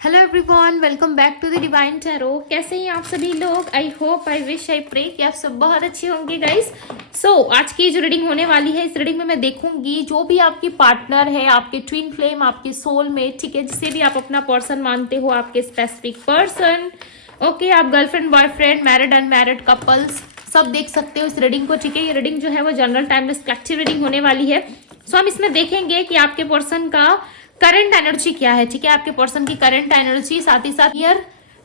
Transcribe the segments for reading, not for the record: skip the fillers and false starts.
Hello everyone, welcome back to the divine tarot. कैसे हैं आप सभी लोग? I hope, I wish, I pray कि आप सब बहुत अच्छे होंगे गाइस। आज की जो रीडिंग होने वाली है, इस रीडिंग में मैं देखूंगी जो भी आपकी पार्टनर है, आपके ट्विन फ्लेम, आपके सोलमेट, ठीक है, जिसे भी आप अपना पर्सन मानते हो, आपके स्पेसिफिक पर्सन, ओके, आप girlfriend, boyfriend, married, unmarried couples सब देख सकते हो इस रीडिंग को, ठीक है। ये रीडिंग जो है वो जनरल टाइमलेस कलेक्टिव रीडिंग होने वाली है। हम इसमें देखेंगे कि आपके पर्सन का करंट एनर्जी क्या है, ठीक है, आपके पर्सन की करंट एनर्जी, साथ ही साथ नियर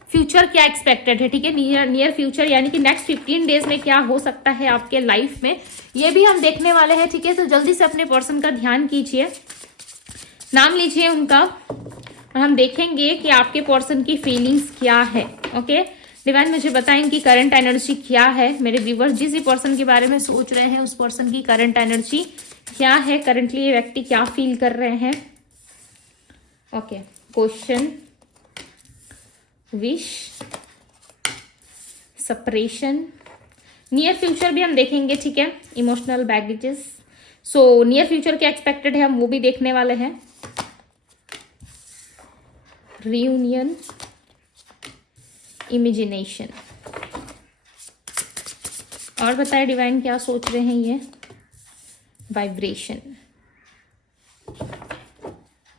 फ्यूचर क्या एक्सपेक्टेड है, ठीक है, नियर फ्यूचर यानी कि नेक्स्ट 15 डेज में क्या हो सकता है आपके लाइफ में, ये भी हम देखने वाले हैं, ठीक है। तो जल्दी से अपने पर्सन का ध्यान कीजिए, नाम लीजिए उनका, और हम देखेंगे कि आपके पर्सन की फीलिंग्स क्या है। ओके डिवाइन, मुझे बताएं इनकी करंट एनर्जी क्या है। मेरे व्यूवर्स जिस भी पर्सन के बारे में सोच रहे हैं उस पर्सन की करंट एनर्जी क्या है, करंटली ये व्यक्ति क्या फील कर रहे हैं। Okay, question, wish, separation, near future भी हम देखेंगे, ठीक है, इमोशनल बैगेजेस। नियर फ्यूचर क्या एक्सपेक्टेड है हम वो भी देखने वाले हैं। रियूनियन, इमेजिनेशन, और बताए डिवाइन क्या सोच रहे हैं ये। वाइब्रेशन।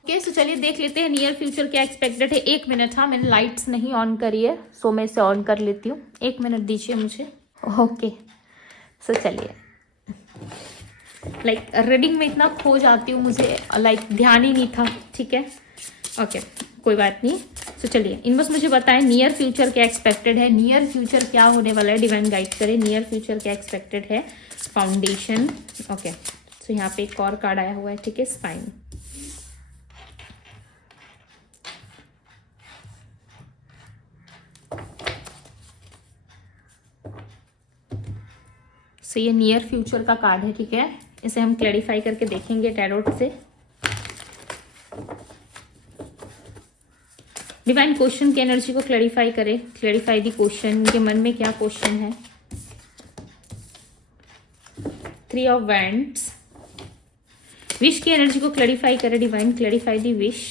ओके, सो चलिए देख लेते हैं नियर फ्यूचर क्या एक्सपेक्टेड है। 1 मिनट, हाँ मैंने लाइट्स नहीं ऑन करी है, सो मैं इसे ऑन कर लेती हूँ। 1 मिनट दीजिए मुझे। ओके, सो चलिए, रीडिंग में इतना खो जाती हूँ, मुझे ध्यान ही नहीं था, ठीक है। ओके, कोई बात नहीं। सो चलिए, इनबस मुझे बताएं नियर फ्यूचर क्या एक्सपेक्टेड है, नियर फ्यूचर क्या होने वाला है, डिवाइन गाइड करें। नियर फ्यूचर क्या एक्सपेक्टेड है। फाउंडेशन। ओके, सो यहाँ पे एक और कार्ड आया हुआ है, ठीक है, स्पाइन। ये नियर फ्यूचर का कार्ड है, ठीक है, इसे हम क्लैरिफाई करके देखेंगे टैरोट से। डिवाइन क्वेश्चन की एनर्जी को क्लैरिफाई करे, क्लैरिफाई दी क्वेश्चन, उनके मन में क्या क्वेश्चन है। 3 ऑफ वैंड्स, विश की एनर्जी को क्लैरिफाई करे divine, clarify the wish.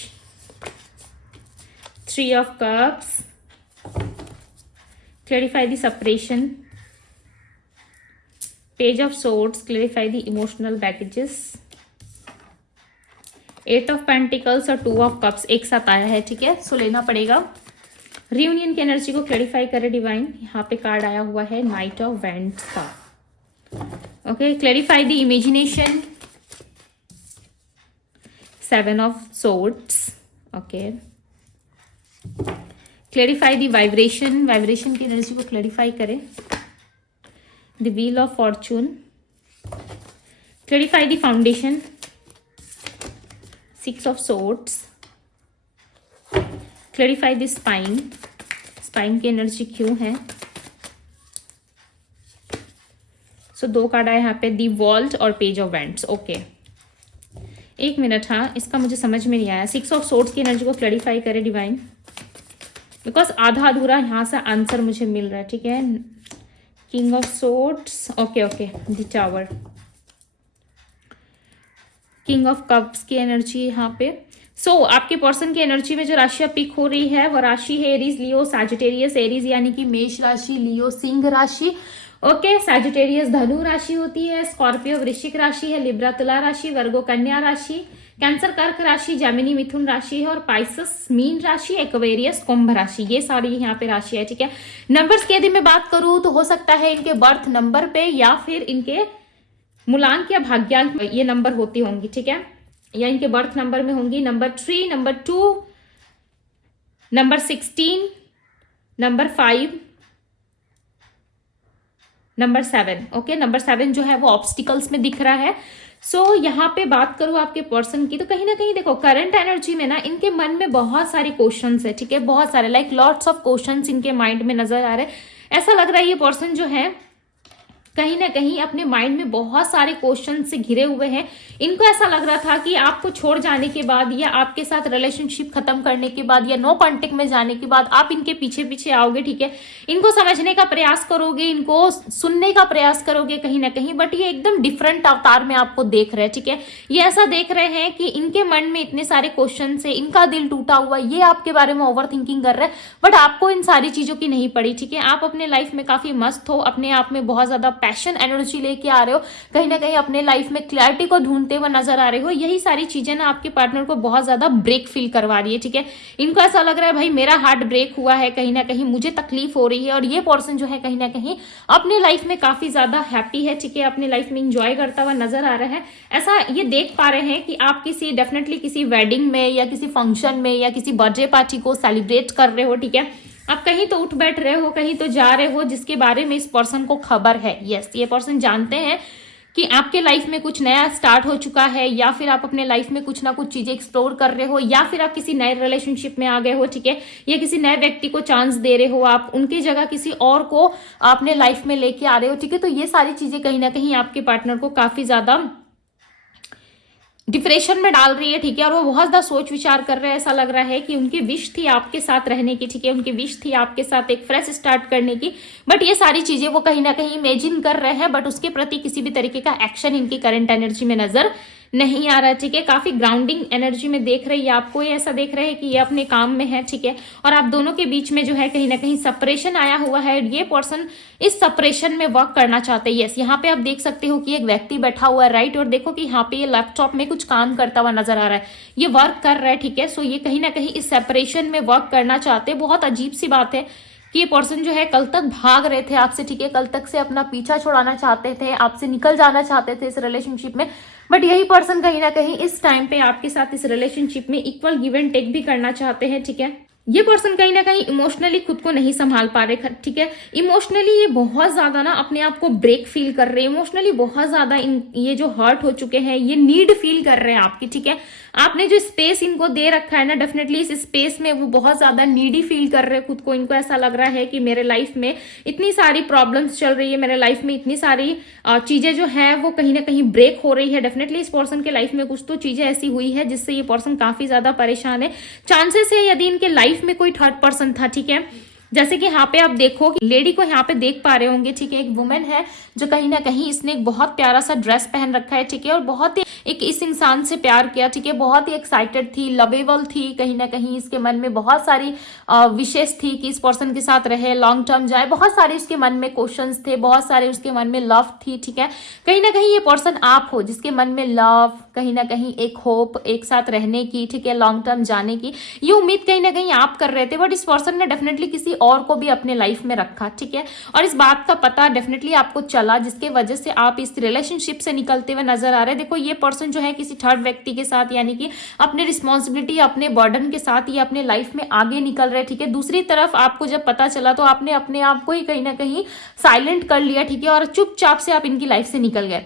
3 of cups, clarify the separation. Page of Swords, clarify the emotional baggages. 8 of Pentacles और 2 of Cups एक साथ आया है, ठीक है, सो लेना पड़ेगा। रियूनियन की एनर्जी को क्लैरिफाई करे डिवाइन, यहाँ पे कार्ड आया हुआ है नाइट ऑफ वैंड्स का। Okay, clarify the imagination. 7 of swords. Okay, clarify the vibration, vibration की एनर्जी को क्लैरिफाई करे। The wheel of fortune, clarify the foundation. 6 of swords, clarify the spine, spine की एनर्जी क्यों है। दो कार्ड आए यहाँ पे, दी वॉल्ट और page of wands. Okay, 1 minute, हाँ इसका मुझे समझ में नहीं आया। 6 ऑफ सोर्ड्स की एनर्जी को क्लैरिफाई करे डिवाइन, बिकॉज आधा अधूरा यहाँ से आंसर मुझे मिल रहा है, ठीक है। King of swords, okay, the tower. King of cups की एनर्जी यहाँ पे। आपके पर्सन की एनर्जी में जो राशि पिक हो रही है वो राशि है एरीज, लियो, सैजिटेरियस। एरीज यानी कि मेष राशि, लियो सिंह राशि, ओके, सैजिटेरियस धनु राशि होती है, स्कॉर्पियो वृश्चिक राशि है, लिब्रा तुला राशि, वर्गो कन्या राशि, कैंसर कर्क राशि, जेमिनी मिथुन राशि है, और पाइसस मीन राशि, एक्वेरियस कुंभ राशि, ये सारी यहाँ पे राशि है, ठीक है। नंबर्स की यदि मैं बात करूं तो हो सकता है इनके बर्थ नंबर पे या फिर इनके मूलांक या भाग्यांक ये नंबर होती होंगी, ठीक है, या इनके बर्थ नंबर में होंगी। Number 3, number 2, number 16, number 5, number 7। Okay, number 7 जो है वो ऑब्स्टिकल्स में दिख रहा है। यहाँ पे बात करूं आपके पर्सन की, तो कहीं ना कहीं देखो करंट एनर्जी में ना इनके मन में बहुत सारे क्वेश्चंस है, ठीक है, बहुत सारे लॉट्स ऑफ क्वेश्चंस इनके माइंड में नजर आ रहे हैं। ऐसा लग रहा है ये पर्सन जो है कहीं ना कहीं अपने माइंड में बहुत सारे क्वेश्चन से घिरे हुए हैं। इनको ऐसा लग रहा था कि आपको छोड़ जाने के बाद या आपके साथ रिलेशनशिप खत्म करने के बाद या नो कांटेक्ट में जाने के बाद आप इनके पीछे पीछे आओगे, ठीक है, इनको समझने का प्रयास करोगे, इनको सुनने का प्रयास करोगे कहीं ना कहीं, बट ये एकदम डिफरेंट अवतार में आपको देख रहे हैं, ठीक है। ये ऐसा देख रहे हैं कि इनके मन में इतने सारे क्वेश्चन है, इनका दिल टूटा हुआ, ये आपके बारे में ओवर थिंकिंग कर रहे हैं, बट आपको इन सारी चीजों की नहीं पड़ी, ठीक है। आप अपने लाइफ में काफी मस्त हो, अपने आप में बहुत ज्यादा पैशन एनर्जी लेके आ रहे हो, कहीं ना कहीं अपने लाइफ में क्लैरिटी को ढूंढते हुए नजर आ रहे हो। यही सारी चीजें ना आपके पार्टनर को बहुत ज्यादा ब्रेक फील करवा रही है, ठीक है। इनको ऐसा लग रहा है भाई मेरा हार्ट ब्रेक हुआ है, कहीं ना कहीं मुझे तकलीफ हो रही है, और ये पर्सन जो है कहीं ना कहीं अपने लाइफ में काफी ज्यादा हैप्पी है, ठीक है, अपने लाइफ में इंजॉय करता हुआ नजर आ रहा है। ऐसा ये देख पा रहे हैं कि आप किसी डेफिनेटली किसी वेडिंग में या किसी फंक्शन में या किसी बर्थडे पार्टी को सेलिब्रेट कर रहे हो, ठीक है। आप कहीं तो उठ बैठ रहे हो, कहीं तो जा रहे हो, जिसके बारे में इस पर्सन को खबर है। यस, ये पर्सन जानते हैं कि आपके लाइफ में कुछ नया स्टार्ट हो चुका है, या फिर आप अपने लाइफ में कुछ ना कुछ चीजें एक्सप्लोर कर रहे हो, या फिर आप किसी नए रिलेशनशिप में आ गए हो, ठीक है, या किसी नए व्यक्ति को चांस दे रहे हो, आप उनकी जगह किसी और को अपने लाइफ में लेके आ रहे हो, ठीक है। तो ये सारी चीजें कहीं ना कहीं आपके पार्टनर को काफी ज्यादा डिप्रेशन में डाल रही है, ठीक है, और वो बहुत ज्यादा सोच विचार कर रहे हैं। ऐसा लग रहा है कि उनकी विश थी आपके साथ रहने की, ठीक है, उनकी विश थी आपके साथ एक फ्रेश स्टार्ट करने की, बट ये सारी चीजें वो कहीं ना कहीं इमेजिन कर रहे हैं, बट उसके प्रति किसी भी तरीके का एक्शन इनकी करंट एनर्जी में नजर नहीं आ रहा, ठीक है। काफी ग्राउंडिंग एनर्जी में देख रही है आपको, ये ऐसा देख रहे हैं कि ये अपने काम में है, ठीक है, और आप दोनों के बीच में जो है कहीं ना कहीं सेपरेशन आया हुआ है। ये पर्सन इस सेपरेशन में वर्क करना चाहते हैं। यस, यहाँ पे आप देख सकते हो कि एक व्यक्ति बैठा हुआ है, राइट, और देखो कि यहाँ पे ये लैपटॉप में कुछ काम करता हुआ नजर आ रहा है, ये वर्क कर रहा है, ठीक है। सो ये कहीं ना कहीं इस सेपरेशन में वर्क करना चाहते हैं। बहुत अजीब सी बात है कि ये पर्सन जो है कल तक भाग रहे थे आपसे, ठीक है, कल तक से अपना पीछा छुड़ाना चाहते थे, आपसे निकल जाना चाहते थे इस रिलेशनशिप में, बट यही पर्सन कहीं ना कहीं इस टाइम पे आपके साथ इस रिलेशनशिप में इक्वल गिव एंड टेक भी करना चाहते हैं, ठीक है। ये पर्सन कहीं ना कहीं इमोशनली खुद को नहीं संभाल पा रहे, ठीक है। इमोशनली ये बहुत ज्यादा ना अपने आप को ब्रेक फील कर रहे हैं, इमोशनली बहुत ज्यादा ये जो हर्ट हो चुके हैं, ये नीड फील कर रहे हैं आपकी, ठीक है। आपने जो स्पेस इनको दे रखा है ना, डेफिनेटली इस स्पेस में वो बहुत ज्यादा नीडी फील कर रहे हैं खुद को। इनको ऐसा लग रहा है कि मेरे लाइफ में इतनी सारी प्रॉब्लम्स चल रही है, मेरे लाइफ में इतनी सारी चीजें जो है वो कहीं ना कहीं ब्रेक हो रही है। डेफिनेटली इस पर्सन के लाइफ में कुछ तो चीजें ऐसी हुई है जिससे ये पर्सन काफी ज्यादा परेशान है। चांसेस है यदि इनके लाइफ में कोई थर्ड पर्सन था, ठीक है, जैसे कि यहाँ पे आप देखो लेडी को यहाँ पे देख पा रहे होंगे, ठीक है, एक वुमेन है जो कहीं ना कहीं इसने एक बहुत प्यारा सा ड्रेस पहन रखा है, ठीक है, और बहुत ही एक इस इंसान से प्यार किया, ठीक है, बहुत ही एक्साइटेड थी, लवेबल थी, कहीं ना कहीं इसके मन में बहुत सारी विशेष थी कि इस पर्सन के साथ रहे, लॉन्ग टर्म जाए, बहुत सारे उसके मन में क्वेश्चंस थे, बहुत सारे उसके मन में लव थी, ठीक है। कहीं ना कहीं ये पर्सन आप हो जिसके मन में लव, कहीं ना कहीं एक होप, एक साथ रहने की, ठीक है, लॉन्ग टर्म जाने की, ये उम्मीद कहीं ना कहीं आप कर रहे थे, बट इस पर्सन ने डेफिनेटली किसी और को भी अपने लाइफ में रखा, ठीक है, और इस बात का पता डेफिनेटली आपको चला, जिसके वजह से आप इस रिलेशनशिप से निकलते हुए नजर आ रहे हैं। देखो ये पर्सन जो है किसी थर्ड व्यक्ति के साथ, यानी कि अपने रिस्पॉन्सिबिलिटी, अपने बर्डन के साथ ये अपने लाइफ में आगे निकल रहे, ठीक है। दूसरी तरफ आपको जब पता चला तो आपने अपने आप को ही कहीं ना कहीं साइलेंट कर लिया, ठीक है, और चुपचाप से आप इनकी लाइफ से निकल गए,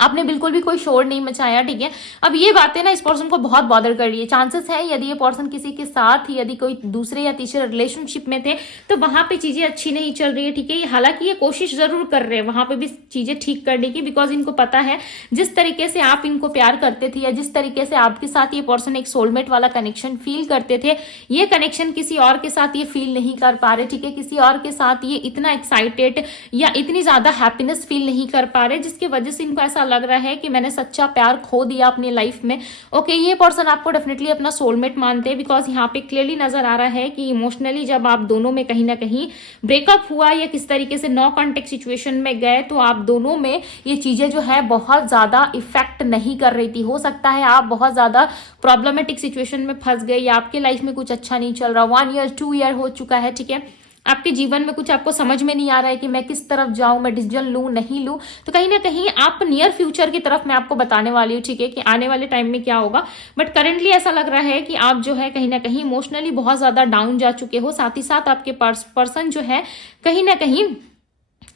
आपने बिल्कुल भी कोई शोर नहीं मचाया, ठीक है। अब ये बातें ना इस पर्सन को बहुत बॉदर कर रही है। चांसेस है यदि ये पर्सन किसी के साथ ही यदि कोई दूसरे या तीसरे रिलेशनशिप में थे तो वहां पे चीजें अच्छी नहीं चल रही है, ठीक है। हालांकि ये कोशिश जरूर कर रहे हैं वहां पे भी चीजें ठीक करने की, बिकॉज इनको पता है जिस तरीके से आप इनको प्यार करते थे या जिस तरीके से आपके साथ ये पर्सन एक सोलमेट वाला कनेक्शन फील करते थे, ये कनेक्शन किसी और के साथ ये फील नहीं कर पा रहे, ठीक है। किसी और के साथ ये इतना एक्साइटेड या इतनी ज्यादा हैप्पीनेस फील नहीं कर पा रहे, जिसकी वजह से इनको ऐसा लग रहा है कि मैंने सच्चा प्यार खो दिया अपनी लाइफ में। ओके, ये पर्सन आपको डेफिनेटली अपना सोलमेट मानते हैं, बिकॉज यहाँ पे क्लियरली नजर आ रहा है कि इमोशनली जब आप दोनों में कहीं ना कहीं ब्रेकअप हुआ या किस तरीके से नो कॉन्टेक्ट सिचुएशन में गए तो आप दोनों में ये चीजें जो है बहुत ज्यादा इफेक्ट नहीं कर रही थी। हो सकता है आप बहुत ज्यादा प्रॉब्लमेटिक सिचुएशन में फंस गए या आपके लाइफ में कुछ अच्छा नहीं चल रहा, 1 ईयर 2 ईयर हो चुका है, ठीक है, आपके जीवन में कुछ आपको समझ में नहीं आ रहा है कि मैं किस तरफ जाऊं, मैं डिसीजन लूं नहीं लूं, तो कहीं ना कहीं आप नियर फ्यूचर की तरफ मैं आपको बताने वाली हूँ, ठीक है, कि आने वाले टाइम में क्या होगा। बट करेंटली ऐसा लग रहा है कि आप जो है कहीं ना कहीं इमोशनली बहुत ज्यादा डाउन जा चुके हो, साथ ही साथ आपके पर्सन जो है कहीं ना कहीं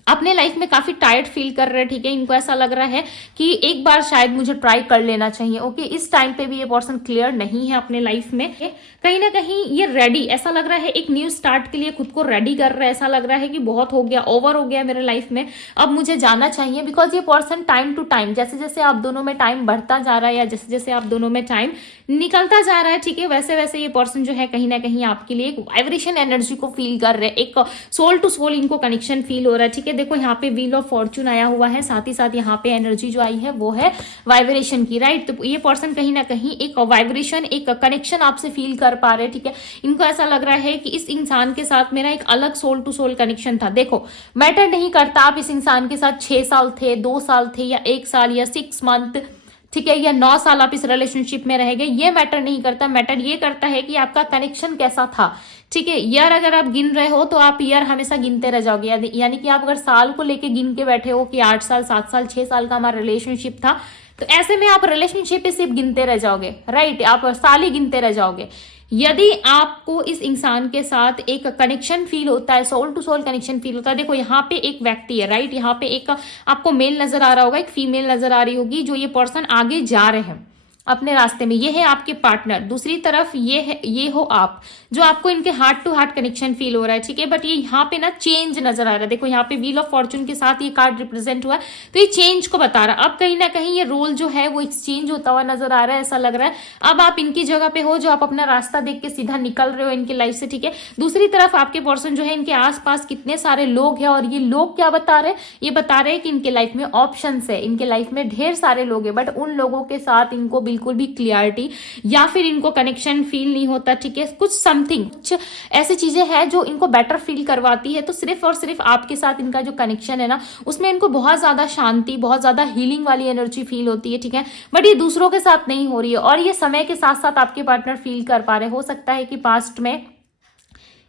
अपने लाइफ में काफी टायर्ड फील कर रहे हैं, ठीक है। इनको ऐसा लग रहा है कि एक बार शायद मुझे ट्राई कर लेना चाहिए। ओके, इस टाइम पे भी ये पर्सन क्लियर नहीं है अपने लाइफ में। कहीं ना कहीं ये रेडी, ऐसा लग रहा है एक न्यू स्टार्ट के लिए खुद को रेडी कर रहा है। ऐसा लग रहा है कि बहुत हो गया, ओवर हो गया मेरे लाइफ में, अब मुझे जाना चाहिए। बिकॉज ये पर्सन टाइम टू टाइम, जैसे जैसे आप दोनों में टाइम बढ़ता जा रहा है या जैसे जैसे आप दोनों में टाइम निकलता जा रहा है, ठीक है, वैसे वैसे ये पर्सन जो है कहीं ना कहीं आपके लिए एक वाइब्रेशन एनर्जी को फील कर रहे हैं। एक सोल टू सोल इनको कनेक्शन फील हो रहा है, ठीक है। देखो यहाँ पे व्हील ऑफ फॉर्चून आया हुआ है, साथ ही साथ यहाँ पे एनर्जी जो आई है वो है वाइब्रेशन की, राइट। तो ये पर्सन कहीं ना कहीं एक वाइब्रेशन, एक कनेक्शन आपसे फील कर पा रहे हैं, ठीक है। इनको ऐसा लग रहा है कि इस इंसान के साथ मेरा एक अलग सोल टू सोल कनेक्शन था। देखो, मैटर नहीं करता आप इस इंसान के साथ 6 साल थे, 2 साल थे, या 1 साल, या 6 मंथ, ठीक है, या 9 साल आप इस रिलेशनशिप में रहेंगे, ये मैटर नहीं करता। मैटर ये करता है कि आपका कनेक्शन कैसा था, ठीक है। ईयर अगर आप गिन रहे हो तो आप ईयर हमेशा गिनते रह जाओगे, यानी कि आप अगर साल को लेके गिन के बैठे हो कि 8 साल, 7 साल, 6 साल का हमारा रिलेशनशिप था, तो ऐसे में आप रिलेशनशिप सिर्फ गिनते रह जाओगे, राइट। आप साल ही गिनते रह जाओगे। यदि आपको इस इंसान के साथ एक कनेक्शन फील होता है, soul to soul connection feel होता है, देखो यहाँ पे एक व्यक्ति है, राइट। यहाँ पे एक आपको मेल नजर आ रहा होगा, एक फीमेल नजर आ रही होगी, जो ये पर्सन आगे जा रहे हैं अपने रास्ते में। ये है आपके पार्टनर। दूसरी तरफ ये हो आप, जो आपको इनके heart to heart connection feel हो रहा है, ठीक है। बट ये यहाँ पे ना चेंज नजर आ रहा है। देखो यहाँ पे व्हील ऑफ फॉर्चून के साथ ये कार्ड रिप्रेजेंट हुआ है, तो ये चेंज को बता रहा है। अब कहीं ना कहीं ये रोल जो है वो एक्सचेंज होता हुआ नजर आ रहा है। ऐसा लग रहा है अब आप इनकी जगह पे हो, जो आप अपना रास्ता देख के सीधा निकल रहे हो इनकी लाइफ से, ठीक है। दूसरी तरफ आपके पर्सन जो है, इनके आसपास कितने सारे लोग हैं, और ये लोग क्या बता रहे हैं, ये बता रहे हैं कि इनके लाइफ में ऑप्शंस है, इनके लाइफ में ढेर सारे लोग हैं, बट उन लोगों के साथ इनको बिल्कुल भी क्लियरिटी या फिर इनको कनेक्शन फील नहीं होता, ठीक है। कुछ समथिंग, कुछ ऐसी चीजें हैं जो इनको बेटर फील करवाती है। तो सिर्फ और सिर्फ आपके साथ इनका जो कनेक्शन है ना, उसमें इनको बहुत ज्यादा शांति, बहुत ज्यादा हीलिंग वाली एनर्जी फील होती है, ठीक है। बट ये दूसरों के साथ नहीं हो रही है, और ये समय के साथ साथ आपके पार्टनर फील कर पा रहे। हो सकता है कि पास्ट में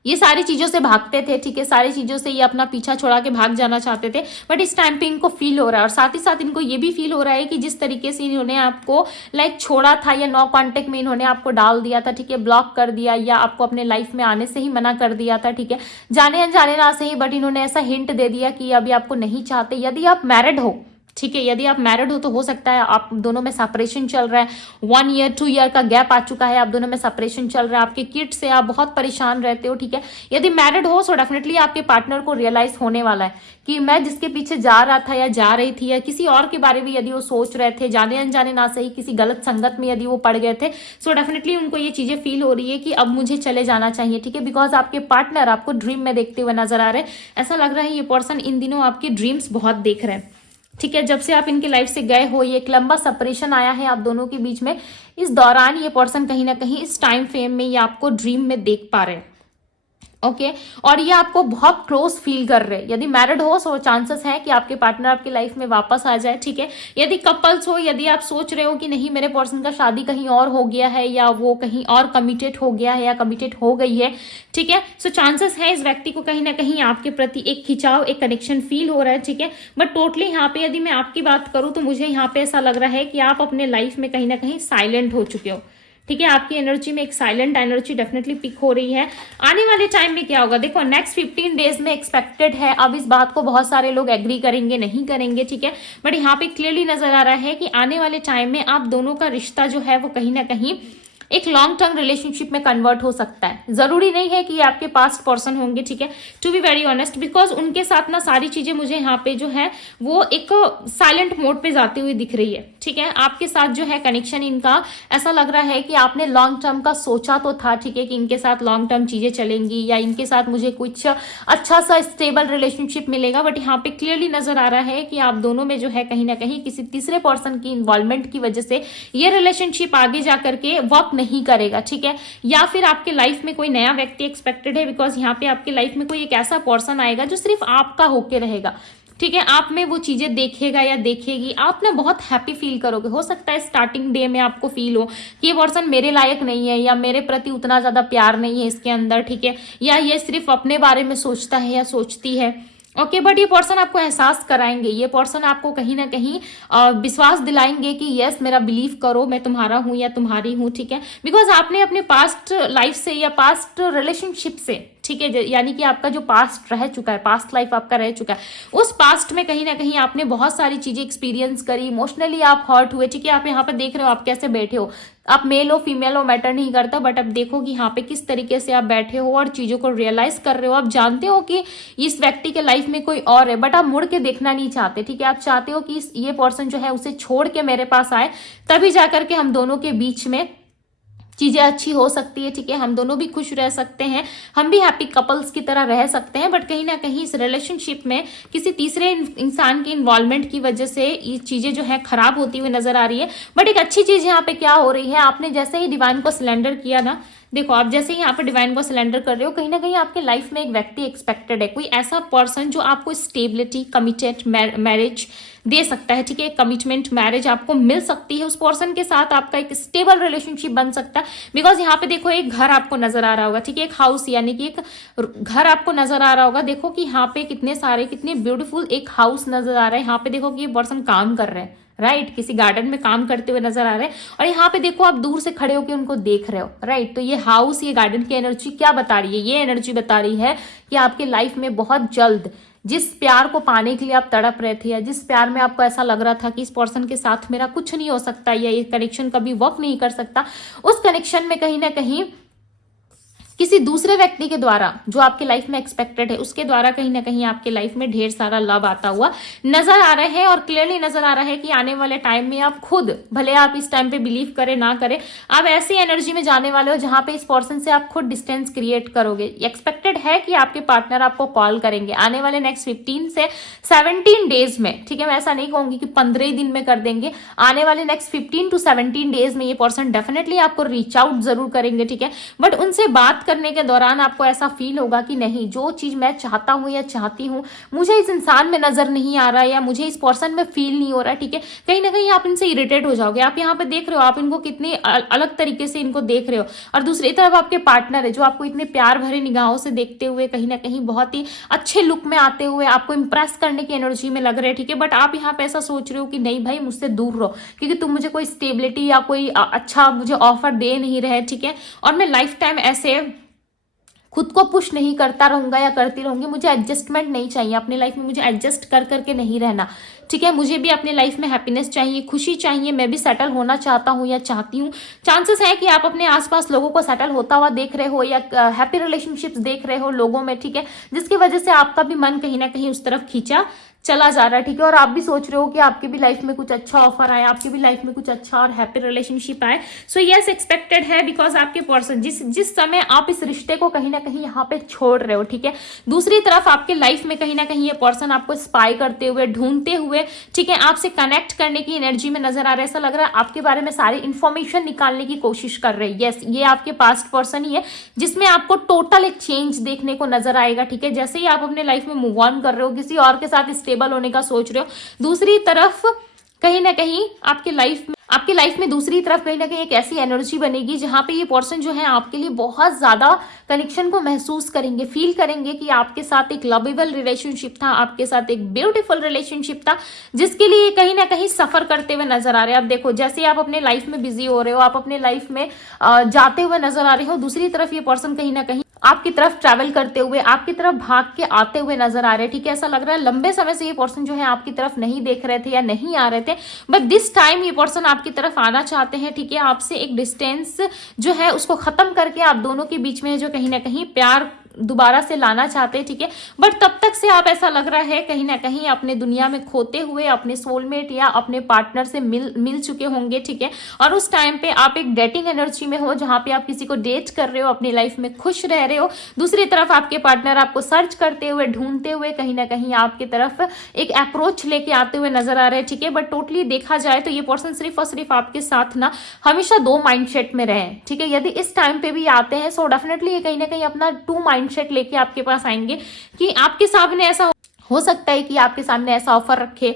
ये सारी चीजों से भागते थे, ठीक है, सारी चीजों से ये अपना पीछा छोड़ा के भाग जाना चाहते थे, बट इस टाइम पे इनको फील हो रहा है। और साथ ही साथ इनको ये भी फील हो रहा है कि जिस तरीके से इन्होंने आपको लाइक छोड़ा था, या नो कांटेक्ट में इन्होंने आपको डाल दिया था, ठीक है, ब्लॉक कर दिया, या आपको अपने लाइफ में आने से ही मना कर दिया था, ठीक है, जाने अनजाने ना सही, बट इन्होंने ऐसा हिंट दे दिया कि अभी आपको नहीं चाहते। यदि आप मैरिड हो, ठीक है, यदि आप मैरिड हो तो हो सकता है आप दोनों में सेपरेशन चल रहा है, 1 ईयर 2 ईयर का गैप आ चुका है, आप दोनों में सेपरेशन चल रहा है, आपके किड्स से आप बहुत परेशान रहते हो, ठीक है। यदि मैरिड हो तो डेफिनेटली आपके पार्टनर को रियलाइज होने वाला है कि मैं जिसके पीछे जा रहा था या जा रही थी, या किसी और के बारे में यदि वो सोच रहे थे, जाने अनजाने ना सही किसी गलत संगत में यदि वो पड़ गए थे, सो डेफिनेटली उनको ये चीजें फील हो रही है कि अब मुझे चले जाना चाहिए, ठीक है। बिकॉज आपके पार्टनर आपको ड्रीम में देखते हुए नजर आ रहे हैं। ऐसा लग रहा है ये पर्सन इन दिनों आपके ड्रीम्स बहुत देख रहे हैं, ठीक है। जब से आप इनके लाइफ से गए हो, ये एक लंबा सेपरेशन आया है आप दोनों के बीच में, इस दौरान ये पर्सन कहीं ना कहीं इस टाइम फ्रेम में ये आपको ड्रीम में देख पा रहे हैं, ओके। और ये आपको बहुत क्लोज फील कर रहे हैं। यदि मैरिड हो तो चांसेस है कि आपके पार्टनर आपकी लाइफ में वापस आ जाए, ठीक है। यदि कपल्स हो, यदि आप सोच रहे हो कि नहीं मेरे पर्सन का शादी कहीं और हो गया है, या वो कहीं और कमिटेड हो गया है, या कमिटेड हो गई है, ठीक है, सो चांसेस है इस व्यक्ति को कहीं ना कहीं आपके प्रति एक खिंचाव, एक कनेक्शन फील हो रहा है, ठीक है। बट टोटली यहाँ पे यदि मैं आपकी बात करूं तो मुझे यहाँ पे ऐसा लग रहा है कि आप अपने लाइफ में कहीं ना कहीं साइलेंट हो चुके हो, ठीक है। आपकी एनर्जी में एक साइलेंट एनर्जी डेफिनेटली पिक हो रही है। आने वाले टाइम में क्या होगा, देखो नेक्स्ट 15 डेज में एक्सपेक्टेड है। अब इस बात को बहुत सारे लोग एग्री करेंगे, नहीं करेंगे, ठीक है, बट यहाँ पे क्लियरली नजर आ रहा है कि आने वाले टाइम में आप दोनों का रिश्ता जो है वो कहीं ना कहीं एक लॉन्ग टर्म रिलेशनशिप में कन्वर्ट हो सकता है। जरूरी नहीं है कि ये आपके पास्ट पर्सन होंगे, ठीक है, to be very honest, because उनके साथ ना सारी चीजें मुझे यहाँ पे जो है वो एक साइलेंट मोड पे जाती हुई दिख रही है, ठीक है। आपके साथ जो है कनेक्शन इनका ऐसा लग रहा है कि आपने लॉन्ग टर्म का सोचा तो था, ठीक है, कि इनके साथ लॉन्ग टर्म चीजें चलेंगी, या इनके साथ मुझे कुछ अच्छा सा स्टेबल रिलेशनशिप मिलेगा, बट यहाँ पे क्लियरली नजर आ रहा है कि आप दोनों में जो है कहीं ना कहीं किसी तीसरे पर्सन की इन्वॉल्वमेंट की वजह से ये रिलेशनशिप आगे जाकर के वर्क नहीं करेगा, ठीक है। या फिर आपके लाइफ में कोई नया व्यक्ति एक्सपेक्टेड है, बिकॉज यहाँ पे आपके लाइफ में कोई एक ऐसा पर्सन आएगा जो सिर्फ आपका होके रहेगा, ठीक है। आप में वो चीजें देखेगा या देखेगी, आप ना बहुत हैप्पी फील करोगे। हो सकता है स्टार्टिंग डे में आपको फील हो कि ये पर्सन मेरे लायक नहीं है, या मेरे प्रति उतना ज्यादा प्यार नहीं है इसके अंदर, ठीक है, या ये सिर्फ अपने बारे में सोचता है या सोचती है, ओके। बट ये पर्सन आपको एहसास कराएंगे, ये पर्सन आपको कहीं ना कहीं विश्वास दिलाएंगे कि यस मेरा बिलीव करो, मैं तुम्हारा हूं या तुम्हारी हूं, ठीक है। बिकॉज आपने अपने पास्ट लाइफ से या पास्ट रिलेशनशिप से ठीक है, यानी कि आपका जो पास्ट रह चुका है, पास्ट लाइफ आपका रह चुका है, उस पास्ट में कहीं ना कहीं आपने बहुत सारी चीजें एक्सपीरियंस करी, इमोशनली आप हर्ट हुए, ठीक है। आप यहाँ पे देख रहे हो आप कैसे बैठे हो, आप मेल हो फीमेल हो मैटर नहीं करता, बट अब देखो कि यहाँ पे किस तरीके से आप बैठे हो और चीजों को रियलाइज कर रहे हो। आप जानते हो कि इस व्यक्ति के लाइफ में कोई और है, बट आप मुड़ के देखना नहीं चाहते, ठीक है। आप चाहते हो कि ये पर्सन जो है उसे छोड़ के मेरे पास आए, तभी जाकर के हम दोनों के बीच में चीजें अच्छी हो सकती है, ठीक है। हम दोनों भी खुश रह सकते हैं, हम भी हैप्पी कपल्स की तरह रह सकते हैं। बट कहीं ना कहीं इस रिलेशनशिप में किसी तीसरे इंसान की इन्वॉल्वमेंट की वजह से ये चीजें जो है खराब होती हुई नजर आ रही है। बट एक अच्छी चीज यहाँ पे क्या हो रही है, आपने जैसे ही डिवाइन को सिलेंडर किया ना, देखो आप जैसे ही यहाँ पे डिवाइन को सिलेंडर कर रहे हो, कहीं ना कहीं आपके लाइफ में एक व्यक्ति एक्सपेक्टेड है, कोई ऐसा पर्सन जो आपको स्टेबिलिटी, कमिटेड मैरिज दे सकता है, ठीक है। कमिटमेंट मैरिज आपको मिल सकती है, उस पर्सन के साथ आपका एक स्टेबल रिलेशनशिप बन सकता है। बिकॉज यहाँ पे देखो एक घर आपको नजर आ रहा होगा, ठीक है, एक हाउस यानी कि एक घर आपको नजर आ रहा होगा। देखो कि यहाँ पे कितने ब्यूटीफुल एक हाउस नजर आ रहा है। यहाँ पे देखो कि ये पर्सन काम कर रहे हैं, राइट, किसी गार्डन में काम करते हुए नजर आ रहे हैं, और यहाँ पे देखो आप दूर से खड़े होकर उनको देख रहे हो, राइट। तो ये हाउस, ये गार्डन की एनर्जी क्या बता रही है, ये एनर्जी बता रही है कि आपके लाइफ में बहुत जल्द जिस प्यार को पाने के लिए आप तड़प रहे थे, या जिस प्यार में आपको ऐसा लग रहा था कि इस पर्सन के साथ मेरा कुछ नहीं हो सकता, या ये कनेक्शन कभी वर्क नहीं कर सकता, उस कनेक्शन में कहीं ना कहीं किसी दूसरे व्यक्ति के द्वारा जो आपके लाइफ में एक्सपेक्टेड है, उसके द्वारा कहीं ना कहीं आपके लाइफ में ढेर सारा लव आता हुआ नजर आ रहा है। और क्लियरली नजर आ रहा है कि आने वाले टाइम में आप खुद, भले आप इस टाइम पे बिलीव करें ना करें, आप ऐसी एनर्जी में जाने वाले हो जहां पे इस पर्सन से आप खुद डिस्टेंस क्रिएट करोगे। एक्सपेक्टेड है कि आपके पार्टनर आपको कॉल करेंगे आने वाले नेक्स्ट 15 से 17 डेज में, ठीक है। मैं ऐसा नहीं कहूंगी कि 15 दिन में कर देंगे, आने वाले नेक्स्ट 15 to 17 डेज में ये पर्सन डेफिनेटली आपको रीच आउट जरूर करेंगे, ठीक है। बट उनसे बात करने के दौरान आपको ऐसा फील होगा कि नहीं, जो चीज मैं चाहता हूं या चाहती हूं मुझे इस इंसान में नजर नहीं आ रहा, या मुझे इस पर्सन में फील नहीं हो रहा, ठीक है। कहीं ना कहीं आप इनसे इरिटेट हो जाओगे। आप यहाँ पे देख रहे हो, आप इनको कितने अलग तरीके से इनको देख रहे हो, और दूसरी तरफ आपके पार्टनर है जो आपको इतने प्यार भरे निगाहों से देखते हुए, कहीं ना कहीं बहुत ही अच्छे लुक में आते हुए आपको इंप्रेस करने की एनर्जी में लग रहे हैं, ठीक है। बट आप यहाँ पे ऐसा सोच रहे हो कि नहीं भाई, मुझसे दूर रहो, क्योंकि तुम मुझे कोई स्टेबिलिटी या कोई अच्छा मुझे ऑफर दे नहीं रहे, ठीक है। और मैं लाइफ टाइम ऐसे खुद को पुश नहीं करता रहूंगा या करती रहूंगी, मुझे एडजस्टमेंट नहीं चाहिए अपनी लाइफ में, मुझे एडजस्ट कर करके नहीं रहना, ठीक है। मुझे भी अपनी लाइफ में हैप्पीनेस चाहिए, खुशी चाहिए, मैं भी सेटल होना चाहता हूँ या चाहती हूँ। चांसेस है कि आप अपने आसपास लोगों को सेटल होता हुआ देख रहे हो, या हैप्पी रिलेशनशिप्स देख रहे हो लोगों में, ठीक है, जिसकी वजह से आपका भी मन कहीं ना कहीं उस तरफ खींचा चला जा रहा है, ठीक है। और आप भी सोच रहे हो कि आपकी भी लाइफ में कुछ अच्छा ऑफर आए, आपकी भी लाइफ में कुछ अच्छा और हैप्पी रिलेशनशिप आए। सो यस, एक्सपेक्टेड है, बिकॉज आपके पर्सन जिस समय आप इस रिश्ते को कहीं ना कहीं यहाँ पे छोड़ रहे हो, ठीक है, दूसरी तरफ आपके लाइफ में कहीं ना कहीं ये पर्सन आपको स्पाई करते हुए, ढूंढते हुए, ठीक है, आपसे कनेक्ट करने की एनर्जी में नजर आ रहा है। ऐसा लग रहा है आपके बारे में सारी इंफॉर्मेशन निकालने की कोशिश कर रहे हैं। यस, ये आपके पास्ट पर्सन ही है जिसमें आपको टोटल एक चेंज देखने को नजर आएगा, ठीक है। जैसे ही आप अपने लाइफ में मूव ऑन कर रहे हो, किसी और के साथ स्टेबल होने का सोच रहे हो, दूसरी तरफ कहीं ना कहीं आपके लाइफ में दूसरी तरफ कहीं ना कहीं एक ऐसी एनर्जी बनेगी जहां पे ये पर्सन जो है आपके लिए बहुत ज्यादा कनेक्शन को महसूस करेंगे, फील करेंगे कि आपके साथ एक लवेबल रिलेशनशिप था, आपके साथ एक ब्यूटीफुल रिलेशनशिप था, जिसके लिए कहीं ना कहीं सफर करते हुए नजर आ रहे हैं। आप देखो, जैसे आप अपने लाइफ में बिजी हो रहे हो, आप अपने लाइफ में जाते हुए नजर आ रहे हो, दूसरी तरफ ये पर्सन कहीं ना कहीं आपकी तरफ ट्रैवल करते हुए, आपकी तरफ भाग के आते हुए नजर आ रहे हैं, ठीक है। ऐसा लग रहा है लंबे समय से ये पर्सन जो है आपकी तरफ नहीं देख रहे थे या नहीं आ रहे थे, बट दिस टाइम ये पर्सन आपकी तरफ आना चाहते हैं, ठीक है। आपसे एक डिस्टेंस जो है उसको खत्म करके आप दोनों के बीच में जो कहीं ना कहीं प्यार दोबारा से लाना चाहते हैं, ठीक है। बट तब तक से आप, ऐसा लग रहा है कहीं ना कहीं अपने दुनिया में खोते हुए अपने सोलमेट या अपने पार्टनर से मिल चुके होंगे, ठीक है। और उस टाइम पे आप एक डेटिंग एनर्जी में हो जहां पे आप किसी को डेट कर रहे हो, अपनी लाइफ में खुश रह रहे हो, दूसरी तरफ आपके पार्टनर आपको सर्च करते हुए, ढूंढते हुए कहीं ना कहीं आपकी तरफ एक अप्रोच लेके आते हुए नजर आ रहे हैं, ठीक है। बट टोटली देखा जाए तो ये पर्सन सिर्फ और सिर्फ आपके साथ ना हमेशा 2 माइंडसेट में रहे, ठीक है। यदि इस टाइम पे भी आते हैं सो डेफिनेटली ये कहीं ना कहीं अपना 2 माइंडसेट लेके आपके पास आएंगे कि आपके सामने ऐसा हो सकता है कि आपके सामने ऐसा ऑफर रखे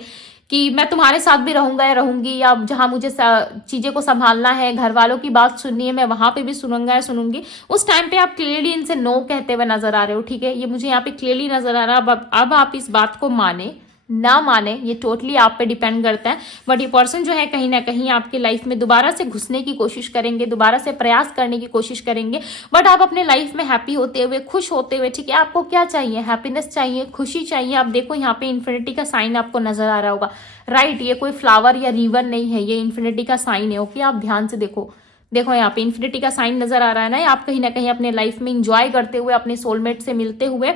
कि मैं तुम्हारे साथ भी रहूंगा या रहूंगी, या जहां मुझे चीजें को संभालना है, घर वालों की बात सुननी है, मैं वहां पे भी सुनूंगा या सुनूंगी। उस टाइम पे आप क्लियरली इनसे नो कहते हुए नजर आ रहे हो, ठीक है। ये मुझे यहाँ पे क्लियरली नजर आ रहा है। अब आप इस बात को माने, ना माने, ये टोटली आप पे डिपेंड करता है। बट ये पर्सन जो है कहीं ना कहीं आपके लाइफ में दोबारा से घुसने की कोशिश करेंगे, दोबारा से प्रयास करने की कोशिश करेंगे। बट आप अपने लाइफ में हैप्पी होते हुए, खुश होते हुए, ठीक है। आपको क्या चाहिए? हैप्पीनेस चाहिए, खुशी चाहिए। आप देखो यहाँ पे इन्फिनिटी का साइन आपको नजर आ रहा होगा, राइट। ये कोई फ्लावर या रिवर नहीं है, ये इन्फिनिटी का साइन है। ओके, आप ध्यान से देखो, देखो यहाँ पे इन्फिनिटी का साइन नजर आ रहा है ना। आप कहीं ना कहीं अपने लाइफ में इंजॉय करते हुए, अपने सोलमेट से मिलते हुए,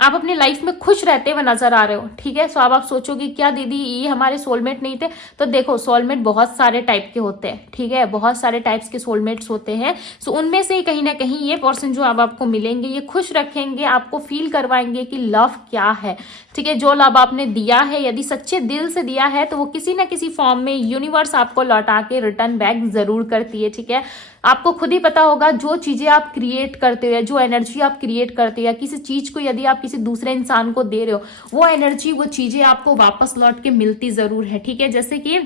आप अपने लाइफ में खुश रहते हुए नजर आ रहे हो, ठीक है। सो अब आप सोचोगे क्या दीदी ये हमारे सोलमेट नहीं थे? तो देखो, सोलमेट बहुत सारे टाइप के होते हैं, ठीक है। बहुत सारे टाइप्स के सोलमेट्स होते हैं। सो उनमें से कहीं ना कहीं ये पर्सन जो अब आपको मिलेंगे, ये खुश रखेंगे, आपको फील करवाएंगे कि लव क्या है, ठीक है। जो लव आपने दिया है, यदि सच्चे दिल से दिया है, तो वो किसी ना किसी फॉर्म में यूनिवर्स आपको लौटा के रिटर्न बैक जरूर करती है, ठीक है। आपको खुद ही पता होगा, जो चीजें आप क्रिएट करते हो, जो एनर्जी आप क्रिएट करते हो, या किसी चीज को यदि आप किसी दूसरे इंसान को दे रहे हो, वो एनर्जी, वो चीजें आपको वापस लौट के मिलती जरूर है, ठीक है। जैसे कि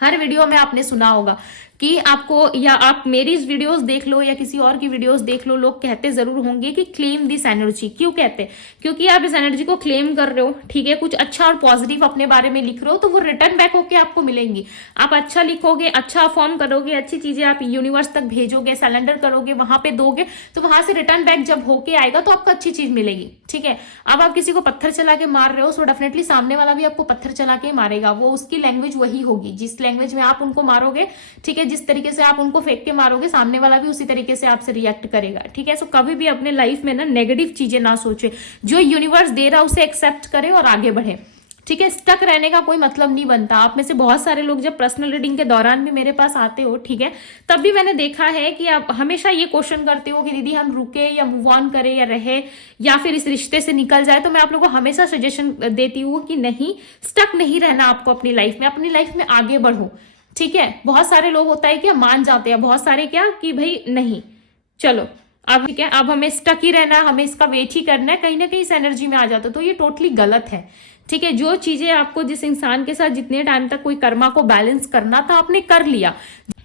हर वीडियो में आपने सुना होगा कि आपको, या आप मेरी इस वीडियोस देख लो या किसी और की वीडियोस देख लो, लोग कहते जरूर होंगे कि क्लेम दिस एनर्जी। क्यों कहते हैं? क्योंकि आप इस एनर्जी को क्लेम कर रहे हो, ठीक है। कुछ अच्छा और पॉजिटिव अपने बारे में लिख रहे हो, तो वो रिटर्न बैक होके आपको मिलेंगी। आप अच्छा लिखोगे, अच्छा फॉर्म करोगे, अच्छी चीजें आप यूनिवर्स तक भेजोगे, सिलेंडर करोगे, वहां पे दोगे, तो वहां से रिटर्न बैक जब होके आएगा तो आपको अच्छी चीज मिलेगी, ठीक है। अब आप किसी को पत्थर चला के मार रहे हो, सो डेफिनेटली सामने वाला भी आपको पत्थर चला के मारेगा। वो उसकी लैंग्वेज वही होगी, जिस लैंग्वेज में आप उनको मारोगे, ठीक है। जिस तरीके से आप उनको फेंक के मारोगे, सामने वाला भी उसी तरीके से आपसे रिएक्ट करेगा, ठीक है। सो कभी भी अपने लाइफ में ना नेगेटिव चीजें ना सोचे, जो यूनिवर्स दे रहा है उसे एक्सेप्ट करे और आगे बढ़े, ठीक है। स्टक रहने का कोई मतलब नहीं बनता। आप में से बहुत सारे लोग जब पर्सनल रीडिंग के दौरान भी मेरे पास आते हो, ठीक है, तब भी मैंने देखा है कि आप हमेशा ये क्वेश्चन करते हो कि दीदी हम रुके या मूव ऑन करें या रहे या फिर इस रिश्ते से निकल जाए। तो मैं आप लोगों को हमेशा सजेशन देती हूँ कि नहीं, स्टक नहीं रहना आपको अपनी लाइफ में आगे बढ़ो, ठीक है। बहुत सारे लोग होता है कि मान जाते हैं, बहुत सारे क्या कि भाई नहीं चलो अब ठीक है, अब हमें स्टक ही रहना है, हमें इसका वेट ही करना है, कहीं ना कहीं इस एनर्जी में आ जाता है। तो ये टोटली गलत है, ठीक है। जो चीजें आपको जिस इंसान के साथ जितने टाइम तक कोई कर्मा को बैलेंस करना था, आपने कर लिया।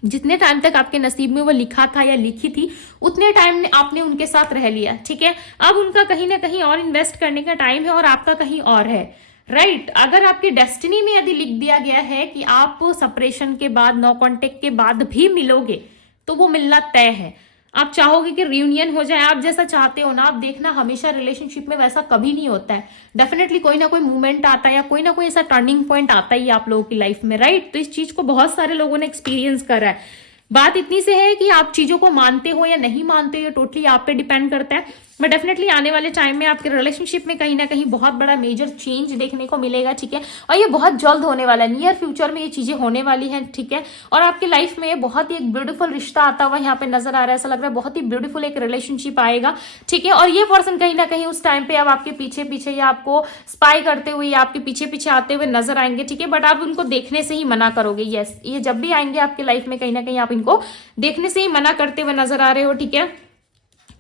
जितने टाइम तक आपके नसीब में वो लिखा था या लिखी थी, उतने टाइम आपने उनके साथ रह लिया, ठीक है। अब उनका कहीं ना कहीं और इन्वेस्ट करने का टाइम है और आपका कहीं और है, राइट। अगर आपकी डेस्टिनी में यदि लिख दिया गया है कि आप सेपरेशन के बाद, नो कांटेक्ट के बाद भी मिलोगे, तो वो मिलना तय है। आप चाहोगे कि रियूनियन हो जाए, आप जैसा चाहते हो ना, आप देखना हमेशा रिलेशनशिप में वैसा कभी नहीं होता है। डेफिनेटली कोई ना कोई मूवमेंट आता है या कोई ना कोई ऐसा टर्निंग पॉइंट आता ही आप लोगों की लाइफ में, राइट। तो इस चीज को बहुत सारे लोगों ने एक्सपीरियंस करा है। बात इतनी से है कि आप चीजों को मानते हो या नहीं मानते हो, ये टोटली आप पे डिपेंड करता है। बट डेफिनेटली आने वाले टाइम में आपके रिलेशनशिप में कहीं ना कहीं बहुत बड़ा मेजर चेंज देखने को मिलेगा, ठीक है। और ये बहुत जल्द होने वाला है, नियर फ्यूचर में ये चीजें होने वाली हैं, ठीक है। और आपकी लाइफ में बहुत ही एक ब्यूटीफुल रिश्ता आता हुआ यहाँ पे नजर आ रहा है। ऐसा लग रहा है बहुत ही ब्यूटीफुल एक रिलेशनशिप आएगा, ठीक है। और ये पर्सन कहीं ना कहीं उस टाइम पे अब आपके पीछे पीछे या आपको स्पाई करते हुए या आपके पीछे पीछे आते हुए नजर आएंगे, ठीक है। बट आप उनको देखने से ही मना करोगे। यस, ये जब भी आएंगे आपकी लाइफ में कहीं ना कहीं आप इनको देखने से ही मना करते हुए नजर आ रहे हो, ठीक है।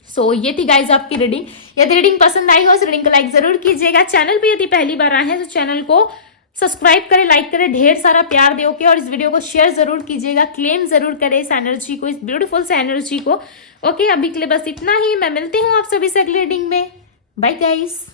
सो ये थी गाइज आपकी रीडिंग। यदि रीडिंग पसंद आई हो तो रीडिंग को लाइक जरूर कीजिएगा। चैनल पे यदि पहली बार आए हैं तो चैनल को सब्सक्राइब करें, लाइक करें, ढेर सारा प्यार दे, ओके। और इस वीडियो को शेयर जरूर कीजिएगा, क्लेम जरूर करें इस एनर्जी को, इस ब्यूटीफुल से एनर्जी को, ओके। अभी के लिए बस इतना ही। मैं मिलती हूँ आप सभी से अगली रीडिंग में। Bye guys.